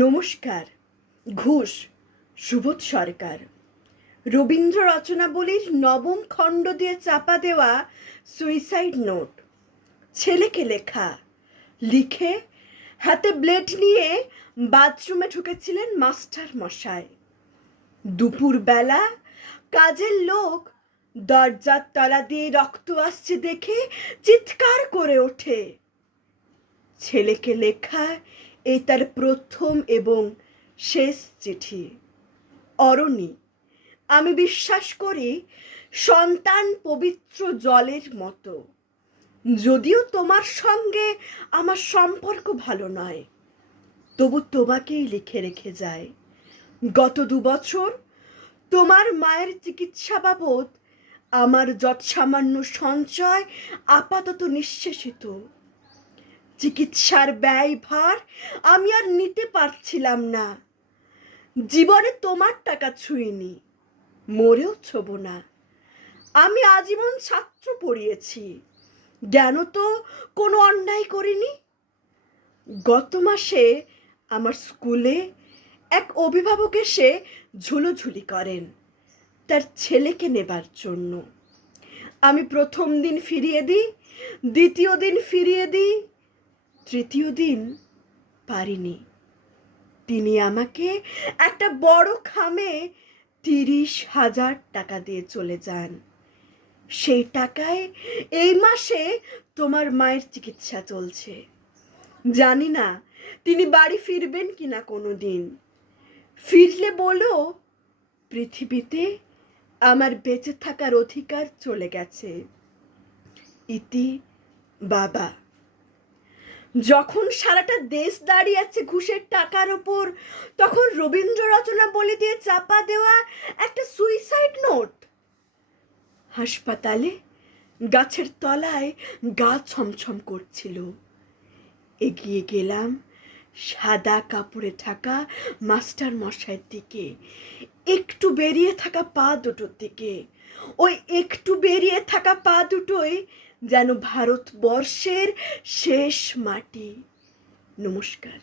নমস্কার। ঘোষ সুবোধ সরকার। রবীন্দ্র রচনাবলীর নবম খণ্ড দিয়ে চাপা দেওয়া সুইসাইড নোট। ছেলেকে লেখা। লিখে হাতে ব্লেড নিয়ে বাথরুমে ঢুকেছিলেন মাস্টার মশাই। দুপুরবেলা কাজের লোক দরজার তলা দিয়ে রক্ত আসছে দেখে চিৎকার করে ওঠে। ছেলেকে লেখা এই তার প্রথম এবং শেষ চিঠি। অরণি, আমি বিশ্বাস করি সন্তান পবিত্র জলের মতো। যদিও তোমার সঙ্গে আমার সম্পর্ক ভালো নয়, তবু তোমাকেই লিখে রেখে যায়। গত 2 বছর তোমার মায়ের চিকিৎসা বাবদ আমার যৎসামান্য সঞ্চয় আপাতত নিঃশেষিত। চিকিৎসার ব্যয়ভার আমি আর নিতে পারছিলাম না। জীবনে তোমার টাকা ছুঁইনি, মরেও ছোব না। আমি আজীবন ছাত্র পড়িয়েছি, জ্ঞান তো কোনো অন্যায় করিনি। গত মাসে আমার স্কুলে এক অভিভাবক এসে ঝুলোঝুলি করেন তার ছেলেকে নেবার জন্য। আমি প্রথম দিন ফিরিয়ে দিই, দ্বিতীয় দিন ফিরিয়ে দিই, তৃতীয় দিন পারিনি। তিনি আমাকে একটা বড় খামে 30,000 টাকা দিয়ে চলে যান। সেই টাকায় এই মাসে তোমার মায়ের চিকিৎসা চলছে। জানি না তিনি বাড়ি ফিরবেন কিনা কোনো দিন। ফিরলে বলো, পৃথিবীতে আমার বেঁচে থাকার অধিকার চলে গেছে। ইতি বাবা। যখন সারাটা দেশ দাঁড়িয়ে আছে ঘুষের টাকার ওপর, তখন রবীন্দ্র রচনাবলী দিয়ে চাপা দেওয়া একটা সুইসাইড নোট। হাসপাতালে গাছের তলায় গা ছমছম করছিল। এগিয়ে গেলাম সাদা কাপড়ে ঢাকা মাস্টার মশাইয়ের দিকে, একটু বেরিয়ে থাকা পা দুটোর দিকে। ওই একটু বেরিয়ে থাকা পা দুটোই যেন ভারতবর্ষের শেষ মাটি। নমস্কার।